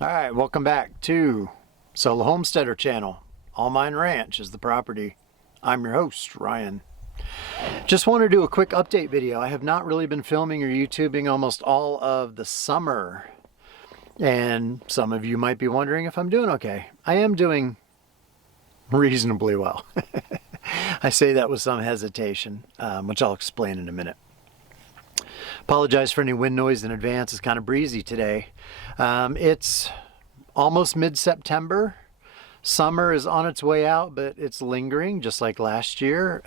All right, welcome back to Solo Homesteader channel. All Mine Ranch is the property. I'm your host, Ryan. Just want to do a quick update video. I have not really been filming or YouTubing almost all of the summer. And some of you might be wondering if I'm doing okay. I am doing reasonably well. I say that with some hesitation, which I'll explain in a minute. Apologize for any wind noise in advance. It's kind of breezy today. It's almost mid-September. Summer is on its way out, but it's lingering just like last year.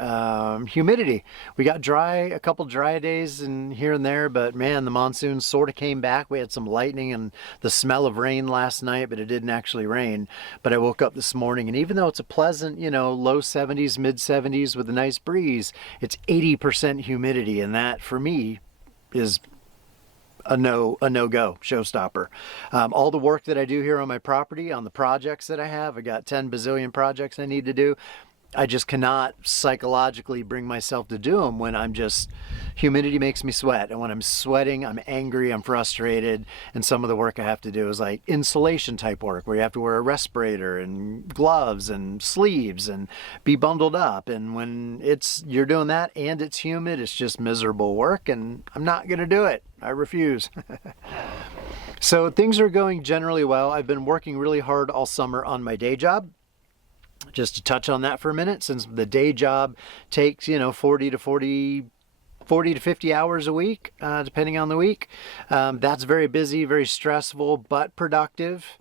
Humidity. We got a couple dry days in here and there, but man, the monsoon sort of came back. We had some lightning and the smell of rain last night, but it didn't actually rain. But I woke up this morning, and even though it's a pleasant, low 70s, mid 70s with a nice breeze, it's 80% humidity, and that for me is a no-go, showstopper. All the work that I do here on my property, on the projects that I have, I got 10 bazillion projects I need to do. I just cannot psychologically bring myself to do them when humidity makes me sweat. And when I'm sweating, I'm angry, I'm frustrated. And some of the work I have to do is like insulation type work where you have to wear a respirator and gloves and sleeves and be bundled up. And when you're doing that and it's humid, it's just miserable work, and I'm not going to do it. I refuse. So things are going generally well. I've been working really hard all summer on my day job. Just to touch on that for a minute, since the day job takes, 40 to 50 hours a week, depending on the week. That's very busy, very stressful, but productive.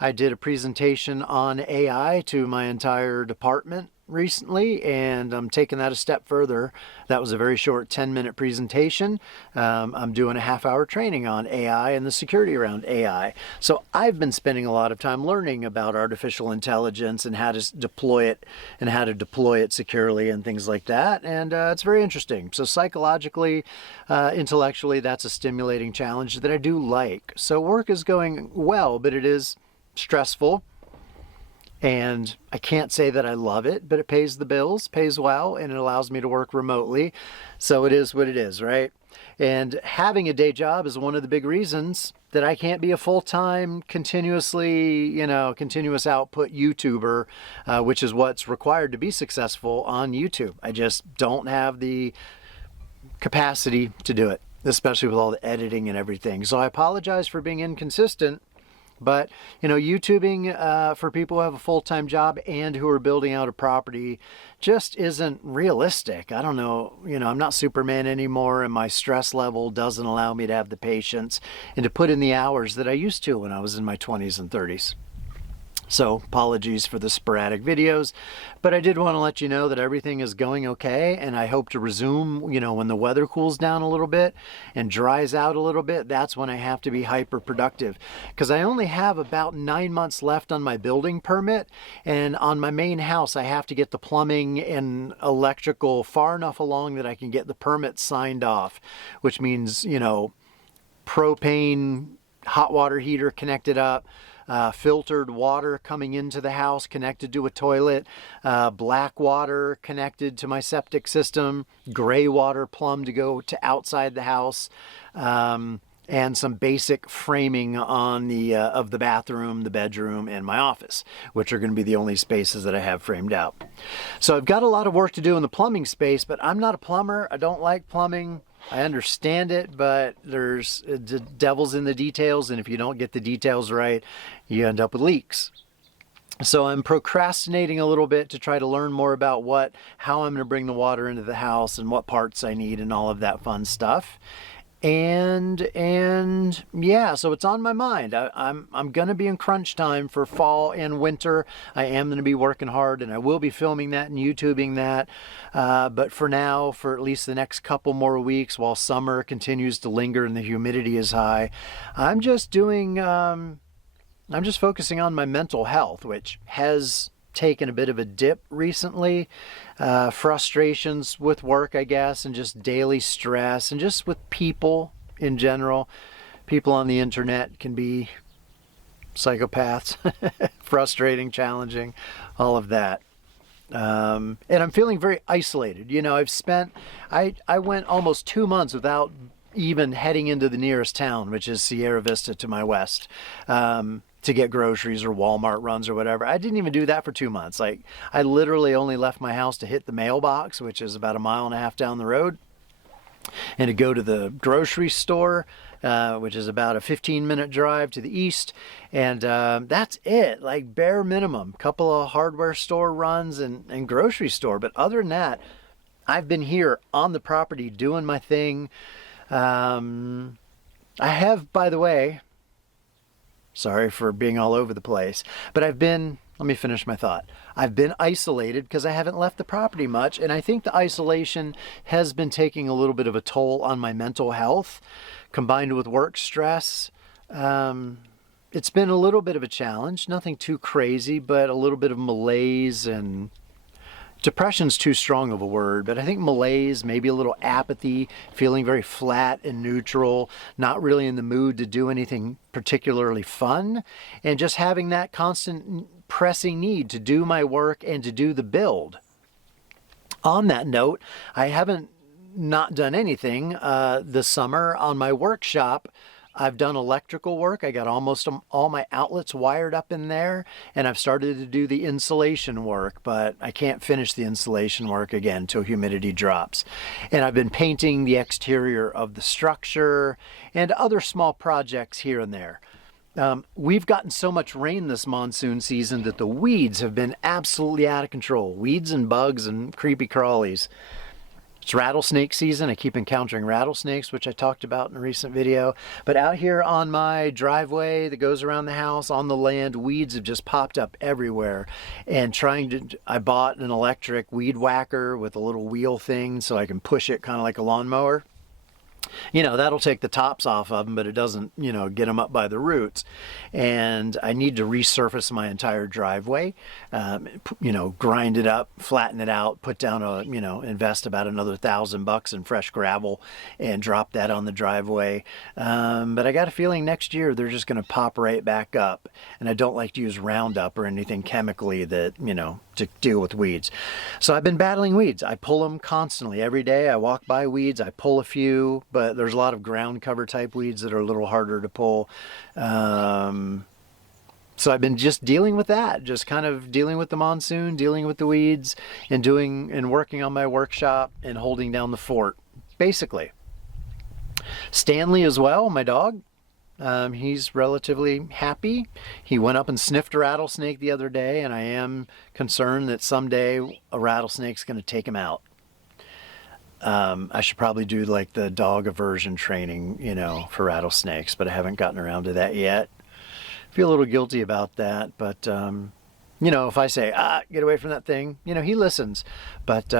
I did a presentation on AI to my entire department recently, and I'm taking that a step further. That was a very short 10-minute presentation. I'm doing a half-hour training on AI and the security around AI. So I've been spending a lot of time learning about artificial intelligence and how to deploy it securely and things like that. And it's very interesting. So psychologically, intellectually, that's a stimulating challenge that I do like. So work is going well, but it is stressful. And I can't say that I love it, but it pays the bills, pays well, and it allows me to work remotely. So it is what it is, right? And having a day job is one of the big reasons that I can't be a full-time, continuous output YouTuber, which is what's required to be successful on YouTube. I just don't have the capacity to do it, especially with all the editing and everything. So I apologize for being inconsistent. But, YouTubing for people who have a full-time job and who are building out a property just isn't realistic. I don't know, I'm not Superman anymore, and my stress level doesn't allow me to have the patience and to put in the hours that I used to when I was in my 20s and 30s. So apologies for the sporadic videos, but I did want to let you know that everything is going okay, and I hope to resume, when the weather cools down a little bit and dries out a little bit. That's when I have to be hyper productive, because I only have about 9 months left on my building permit, and on my main house I have to get the plumbing and electrical far enough along that I can get the permit signed off, which means, propane hot water heater connected up, filtered water coming into the house connected to a toilet, black water connected to my septic system, gray water plumbed to go to outside the house, and some basic framing on of the bathroom, the bedroom, and my office, which are going to be the only spaces that I have framed out. So I've got a lot of work to do in the plumbing space, but I'm not a plumber. I don't like plumbing. I understand it, but there's the devil's in the details, and if you don't get the details right, you end up with leaks. So I'm procrastinating a little bit to try to learn more about how I'm going to bring the water into the house and what parts I need and all of that fun stuff. And yeah, so it's on my mind. I'm going to be in crunch time for fall and winter. I am going to be working hard, and I will be filming that and YouTubing that. But for now, for at least the next couple more weeks, while summer continues to linger and the humidity is high, I'm just focusing on my mental health, which has taken a bit of a dip recently. Frustrations with work, I guess, and just daily stress, and just with people in general. People on the internet can be psychopaths, frustrating, challenging, all of that. And I'm feeling very isolated. I went almost 2 months without even heading into the nearest town, which is Sierra Vista to my west. to get groceries or Walmart runs or whatever. I didn't even do that for 2 months. Like, I literally only left my house to hit the mailbox, which is about 1.5 miles down the road, and to go to the grocery store, which is about a 15-minute drive to the east, and that's it. Like, bare minimum, couple of hardware store runs and grocery store. But other than that, I've been here on the property doing my thing. I have, by the way, sorry for being all over the place, but let me finish my thought. I've been isolated because I haven't left the property much, and I think the isolation has been taking a little bit of a toll on my mental health, combined with work stress. It's been a little bit of a challenge, nothing too crazy, but a little bit of malaise, and depression's too strong of a word, but I think malaise, maybe a little apathy, feeling very flat and neutral, not really in the mood to do anything particularly fun, and just having that constant pressing need to do my work and to do the build. On that note, I haven't not done anything this summer on my workshop. I've done electrical work. I got almost all my outlets wired up in there, and I've started to do the insulation work, but I can't finish the insulation work again until humidity drops. And I've been painting the exterior of the structure and other small projects here and there. We've gotten so much rain this monsoon season that the weeds have been absolutely out of control. Weeds and bugs and creepy crawlies. It's rattlesnake season. I keep encountering rattlesnakes, which I talked about in a recent video. But out here on my driveway that goes around the house, on the land, weeds have just popped up everywhere. And I bought an electric weed whacker with a little wheel thing so I can push it kind of like a lawnmower. You know, that'll take the tops off of them, but it doesn't, you know, get them up by the roots. And I need to resurface my entire driveway, you know, grind it up, flatten it out, put down invest about another $1,000 in fresh gravel and drop that on the driveway. But I got a feeling next year they're just going to pop right back up. And I don't like to use Roundup or anything chemically that, you know, to deal with weeds. So I've been battling weeds. I pull them constantly. Every day I walk by weeds, I pull a few, but there's a lot of ground cover type weeds that are a little harder to pull. So I've been just dealing with that, just kind of dealing with the monsoon, dealing with the weeds, and working on my workshop and holding down the fort, basically. Stanley as well, my dog. He's relatively happy. He went up and sniffed a rattlesnake the other day, and I am concerned that someday a rattlesnake's going to take him out. I should probably do like the dog aversion training, you know, for rattlesnakes, but I haven't gotten around to that yet. Feel a little guilty about that, but you know, if I say, get away from that thing, you know, he listens, but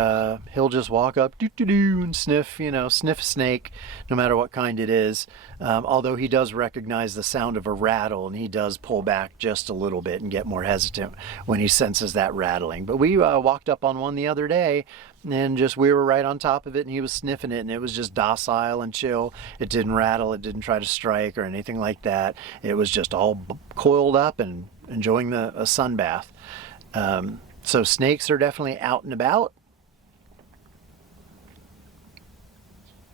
he'll just walk up, and sniff, you know, sniff a snake, no matter what kind it is. Although he does recognize the sound of a rattle, and he does pull back just a little bit and get more hesitant when he senses that rattling. But we walked up on one the other day, and we were right on top of it, and he was sniffing it, and it was just docile and chill. It didn't rattle, it didn't try to strike or anything like that. It was just all coiled up and enjoying a sun bath. So snakes are definitely out and about.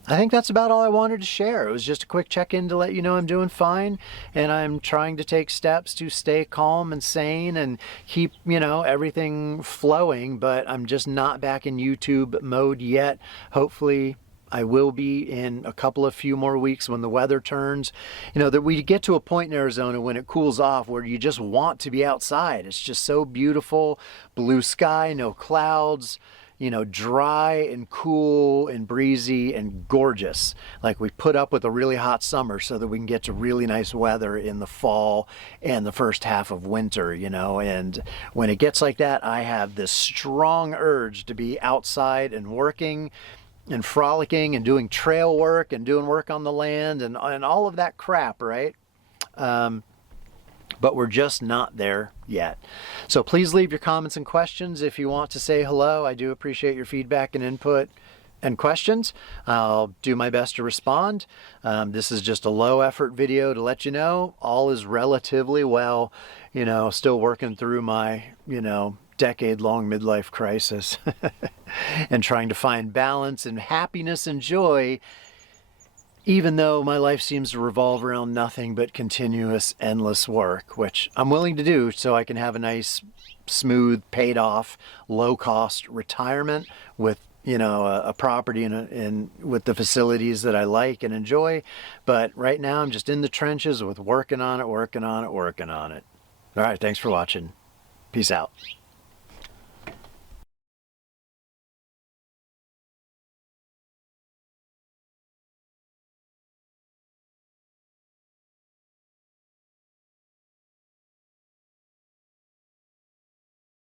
I think that's about all I wanted to share. It was just a quick check-in to let you know I'm doing fine, and I'm trying to take steps to stay calm and sane and keep, you know, everything flowing, but I'm just not back in YouTube mode yet. Hopefully I will be in a couple of few more weeks when the weather turns. You know, that we get to a point in Arizona when it cools off where you just want to be outside. It's just so beautiful. Blue sky, no clouds, you know, dry and cool and breezy and gorgeous. Like, we put up with a really hot summer so that we can get to really nice weather in the fall and the first half of winter, you know. And when it gets like that, I have this strong urge to be outside and working and frolicking and doing trail work and doing work on the land and all of that crap, right? But we're just not there yet. So please leave your comments and questions if you want to say hello. I do appreciate your feedback and input and questions. I'll do my best to respond. This is just a low effort video to let you know all is relatively well. You know, still working through my, you know, decade-long midlife crisis and trying to find balance and happiness and joy even though my life seems to revolve around nothing but continuous, endless work, which I'm willing to do so I can have a nice, smooth, paid off, low cost retirement with, you know, a property and with the facilities that I like and enjoy. But right now I'm just in the trenches with working on it. All right, thanks for watching. Peace out.